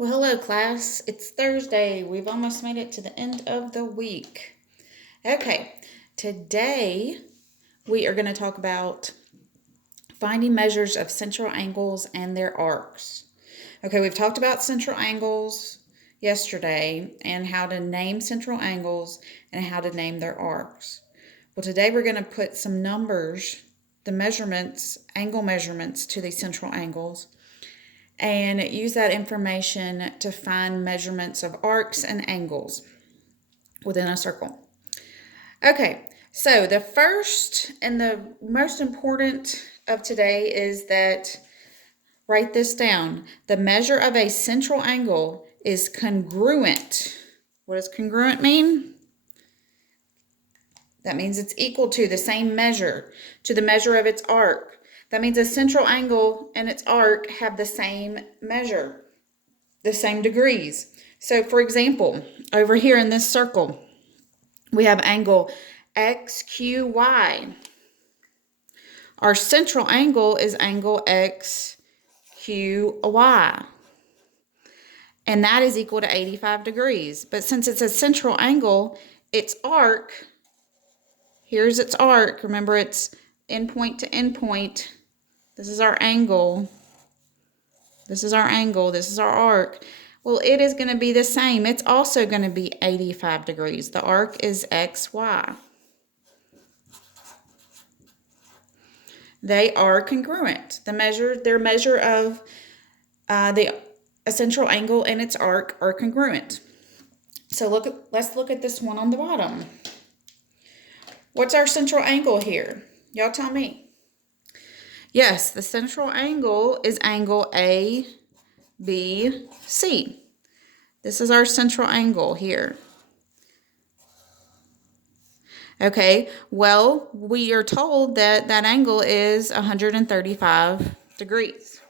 Well, hello, class. It's Thursday. We've almost made it to the end of the week. Okay, today we are going to talk about finding measures of central angles and their arcs. Okay, we've talked about central angles yesterday and how to name central angles and how to name their arcs. Well, today we're going to put some numbers, the measurements, angle measurements to these central angles, and use that information to find measurements of arcs and angles within a circle. Okay, so the first and the most important of today is that, write this down, the measure of a central angle is congruent. What does congruent mean? That means it's equal to the same measure, to the measure of its arc. That means a central angle and its arc have the same measure, the same degrees. So for example, over here in this circle, we have angle XQY. Our central angle is angle XQY. And that is equal to 85 degrees. But since it's a central angle, its arc, here's its arc. Remember, it's endpoint to endpoint. This is our angle. This is our angle. This is our arc. Well, it is going to be the same. It's also going to be 85 degrees. The arc is XY. They are congruent. Their measure of a central angle and its arc are congruent. So let's look at this one on the bottom. What's our central angle here? Y'all tell me. Yes, the central angle is angle ABC. This is our central angle here. Okay, well, we are told that that angle is 135 degrees.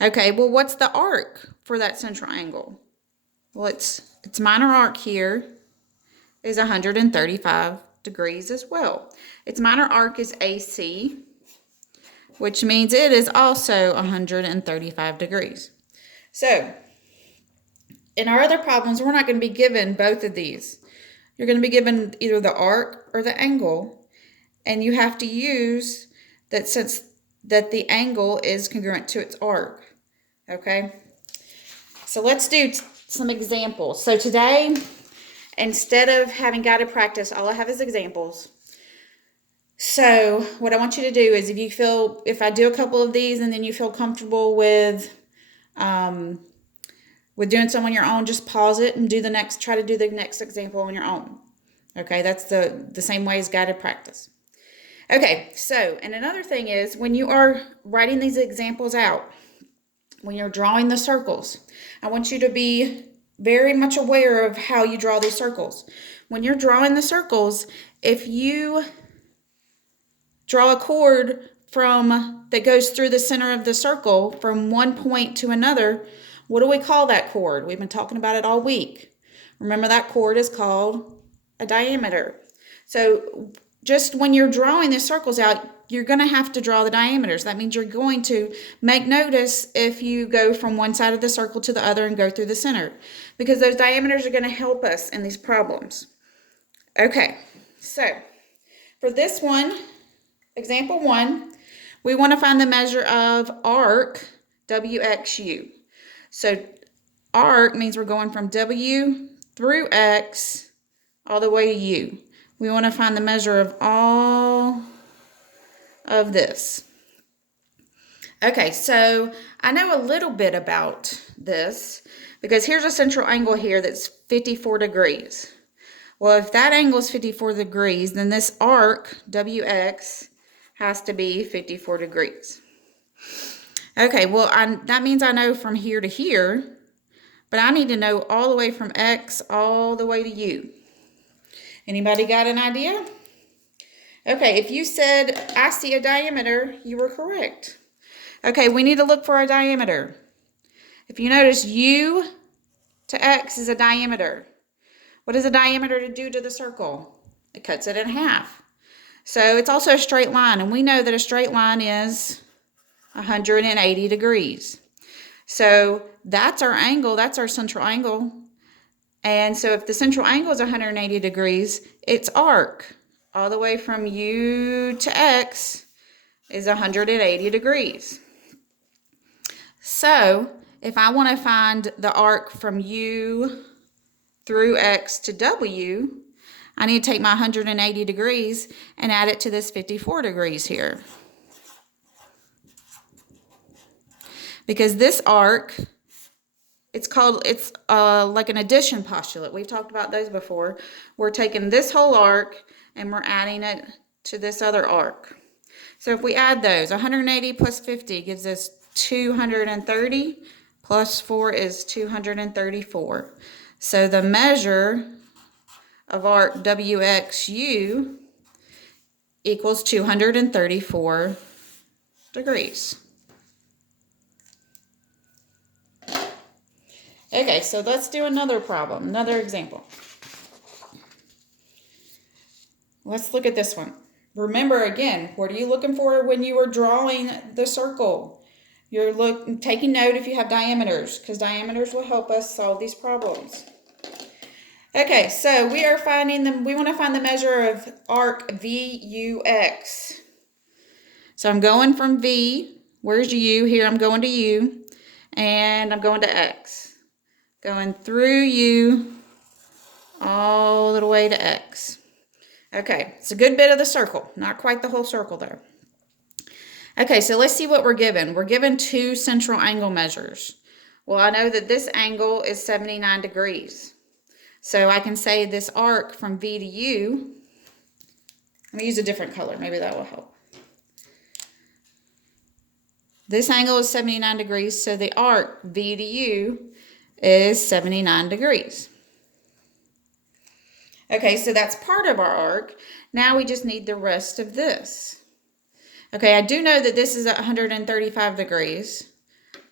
Okay, well, what's the arc for that central angle? Well, its minor arc here is 135 degrees as well. Its minor arc is AC, which means it is also 135 degrees. So, in our other problems, we're not going to be given both of these. You're going to be given either the arc or the angle, and you have to use that since that the angle is congruent to its arc. Okay? So let's do some examples. So today, instead of having guided practice, all I have is examples. So what I want you to do is if I do a couple of these and then you feel comfortable with doing some on your own, just pause it and try to do the next example on your own. Okay, that's the same way as guided practice. Okay, so, and another thing is when you are writing these examples out, when you're drawing the circles, I want you to be very much aware of how you draw these circles. When you're drawing the circles, if you draw a chord that goes through the center of the circle from one point to another, what do we call that chord? We've been talking about it all week. Remember, that chord is called a diameter. So just when you're drawing the circles out, you're going to have to draw the diameters. That means you're going to make notice if you go from one side of the circle to the other and go through the center, because those diameters are going to help us in these problems. Okay, so for this one, example 1, we want to find the measure of arc WXU. So arc means we're going from W through X all the way to U. We want to find the measure of all of this. Okay, so I know a little bit about this because here's a central angle here that's 54 degrees. Well, if that angle is 54 degrees, then this arc, WX, has to be 54 degrees. Okay, well, that means I know from here to here, but I need to know all the way from X all the way to U. Anybody got an idea? Okay, if you said, I see a diameter, you were correct. Okay, we need to look for a diameter. If you notice, U to X is a diameter. What does a diameter do to the circle? It cuts it in half. So it's also a straight line, and we know that a straight line is 180 degrees. So that's our angle. That's our central angle. And so if the central angle is 180 degrees, its arc all the way from U to X is 180 degrees. So if I want to find the arc from U through X to W, I need to take my 180 degrees and add it to this 54 degrees here. Because this arc, it's like an addition postulate. We've talked about those before. We're taking this whole arc and we're adding it to this other arc. So if we add those, 180 plus 50 gives us 230, plus 4 is 234. So the measure of arc WXU equals 234 degrees. Okay, so let's do another problem, another example. Let's look at this one. Remember again, what are you looking for when you were drawing the circle? You're taking note if you have diameters, because diameters will help us solve these problems. Okay, so we want to find the measure of arc VUX. So I'm going from V, where's U? Here I'm going to U, and I'm going to X. Going through U all the way to X. Okay, it's a good bit of the circle. Not quite the whole circle there. Okay, so let's see what we're given. We're given two central angle measures. Well, I know that this angle is 79 degrees. So I can say this arc from V to U, I'm going to use a different color. Maybe that will help. This angle is 79 degrees, so the arc V to U is 79 degrees. Okay, so that's part of our arc. Now we just need the rest of this. Okay, I do know that this is 135 degrees.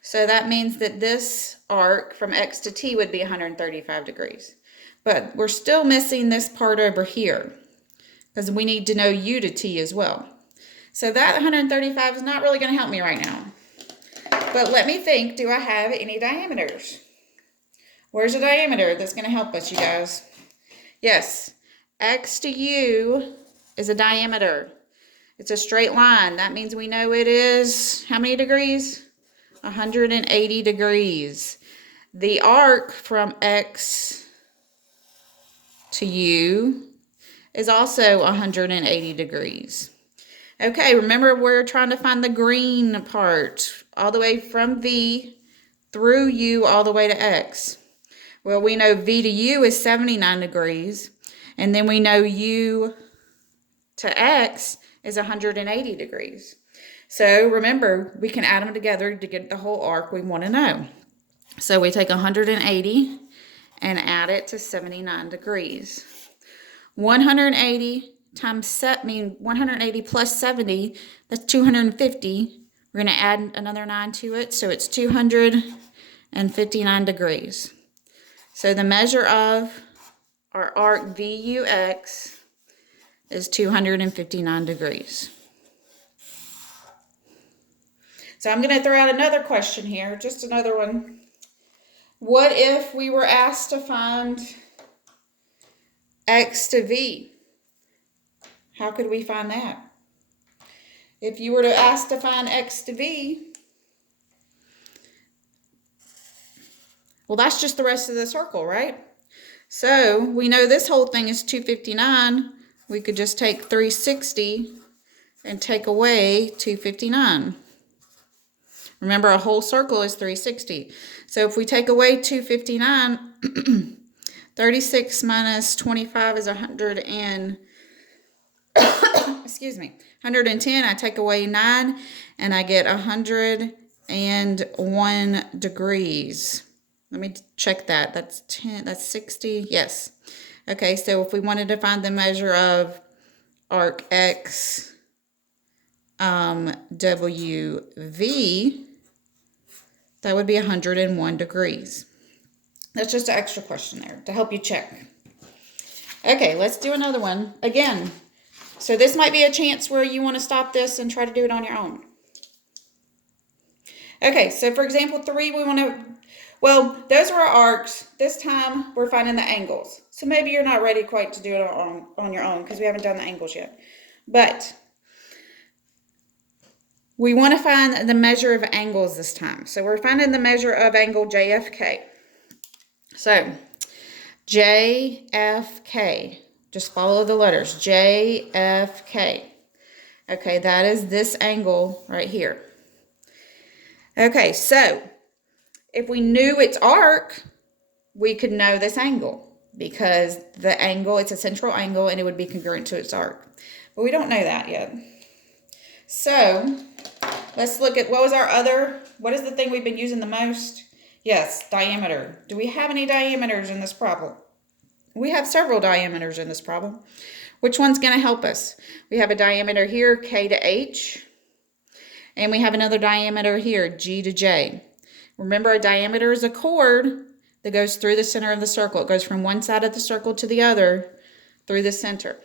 So that means that this arc from X to T would be 135 degrees. But we're still missing this part over here because we need to know U to T as well. So that 135 is not really going to help me right now. But let me think, do I have any diameters? Where's a diameter that's going to help us, you guys? Yes, X to U is a diameter. It's a straight line. That means we know it is how many degrees? 180 degrees. The arc from X to U is also 180 degrees. Okay, remember we're trying to find the green part all the way from V through U all the way to X. Well, we know V to U is 79 degrees, and then we know U to X is 180 degrees. So remember, we can add them together to get the whole arc we want to know. So we take 180 and add it to 79 degrees. 180 times 180 plus 70, that's 250. We're going to add another 9 to it, so it's 259 degrees. So the measure of our arc VUX is 259 degrees. So I'm going to throw out another question here, just another one. What if we were asked to find X to V? How could we find that? If you were to ask to find X to V, well, that's just the rest of the circle, right? So we know this whole thing is 259. We could just take 360 and take away 259. Remember, a whole circle is 360. So if we take away 259, 36 minus 25 is 100 and, excuse me, 110. I take away 9 and I get 101 degrees. Let me check that. That's 10, that's 60. Yes. Okay, so if we wanted to find the measure of arc X WV, that would be 101 degrees. That's just an extra question there to help you check. Okay, let's do another one. Again, so this might be a chance where you want to stop this and try to do it on your own. Okay, so for example 3, we want to, well, those are our arcs. This time we're finding the angles. So maybe you're not ready quite to do it on your own because we haven't done the angles yet. But we want to find the measure of angles this time. So we're finding the measure of angle JFK. So JFK, just follow the letters, JFK. Okay, that is this angle right here. Okay, so if we knew its arc, we could know this angle because the angle, it's a central angle and it would be congruent to its arc. But we don't know that yet. So let's look at what is the thing we've been using the most? Yes, diameter. Do we have any diameters in this problem? We have several diameters in this problem. Which one's going to help us? We have a diameter here, K to H. And we have another diameter here, G to J. Remember, a diameter is a chord that goes through the center of the circle. It goes from one side of the circle to the other through the center.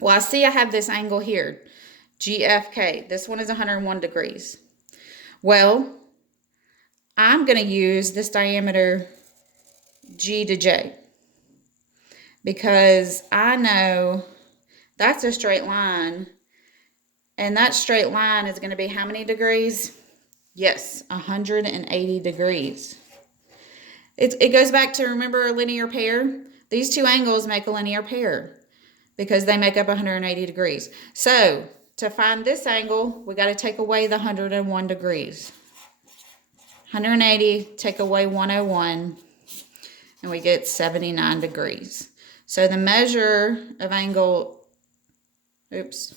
Well, I see I have this angle here, GFK. This one is 101 degrees. Well, I'm going to use this diameter G to J because I know that's a straight line, and that straight line is going to be how many degrees? Yes, 180 degrees. It goes back to, remember, a linear pair? These two angles make a linear pair because they make up 180 degrees. So to find this angle, we got to take away the 101 degrees. 180, take away 101, and we get 79 degrees. So the measure of angle, oops,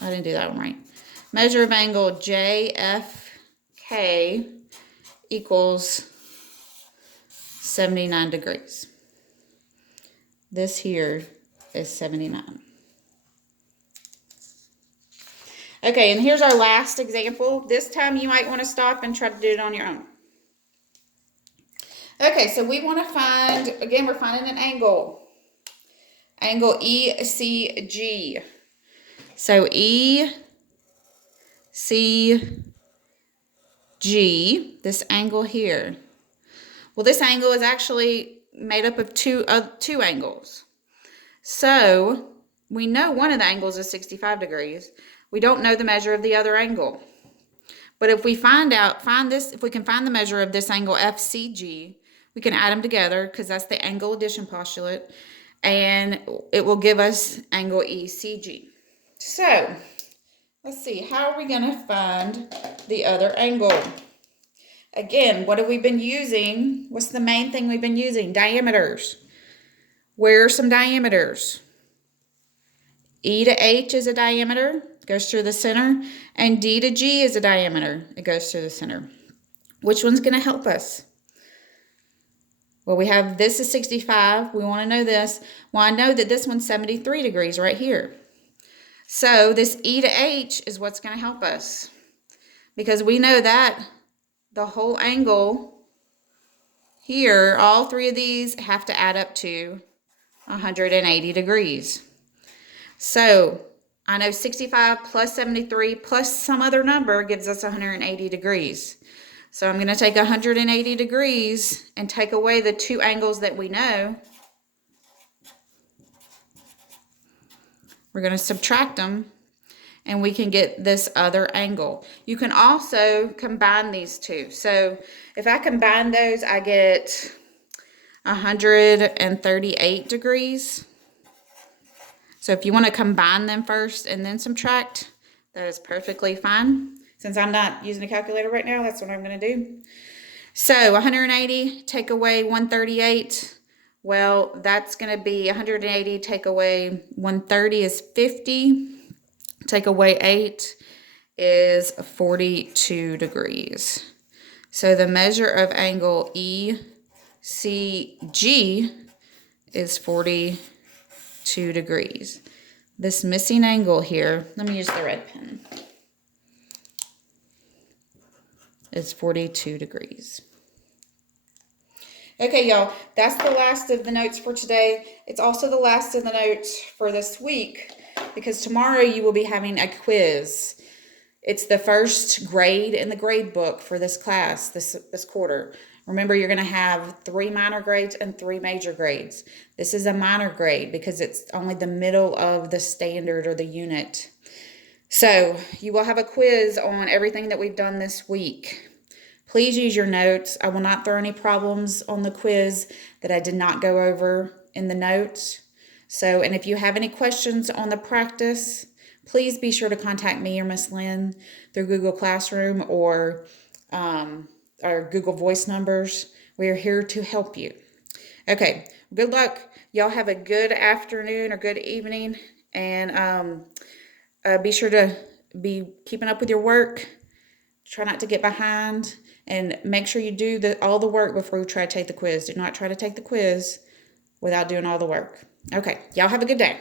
I didn't do that one right. Measure of angle JFK equals 79 degrees. This here is 79. Okay, and here's our last example. This time you might want to stop and try to do it on your own. Okay, so we want to find, again, we're finding an angle. Angle ECG. So ECG, this angle here. Well, this angle is actually made up of two angles. So we know one of the angles is 65 degrees. We don't know the measure of the other angle. But if we if we can find the measure of this angle FCG, we can add them together because that's the angle addition postulate, and it will give us angle ECG. So let's see, how are we going to find the other angle? Again, what have we been using? What's the main thing we've been using? Diameters. Where are some diameters? E to H is a diameter, it goes through the center, and D to G is a diameter, it goes through the center. Which one's going to help us? Well, we have this is 65. We want to know this. Well, I know that this one's 73 degrees right here. So this E to H is what's going to help us because we know that the whole angle here, all three of these have to add up to 180 degrees. So I know 65 plus 73 plus some other number gives us 180 degrees. So I'm going to take 180 degrees and take away the two angles that we know. We're going to subtract them, and we can get this other angle. You can also combine these two. So if I combine those, I get 138 degrees. So if you want to combine them first and then subtract, that is perfectly fine. Since I'm not using a calculator right now, that's what I'm going to do. So 180, take away 138. Well, that's going to be 180, take away 130 is 50. Take away 8 is 42 degrees. So the measure of angle ECG is 42 degrees. This missing angle here, let me use the red pen, is 42 degrees. Okay, y'all, that's the last of the notes for today. It's also the last of the notes for this week because tomorrow you will be having a quiz. It's the first grade in the grade book for this class, this quarter. Remember, you're going to have 3 minor grades and 3 major grades. This is a minor grade because it's only the middle of the standard or the unit. So you will have a quiz on everything that we've done this week. Please use your notes. I will not throw any problems on the quiz that I did not go over in the notes. So, and if you have any questions on the practice, please be sure to contact me or Miss Lynn through Google Classroom or Google Voice numbers. We are here to help you. Okay, good luck. Y'all have a good afternoon or good evening, and be sure to be keeping up with your work. Try not to get behind, and make sure you do all the work before you try to take the quiz. Do not try to take the quiz without doing all the work. Okay, y'all have a good day.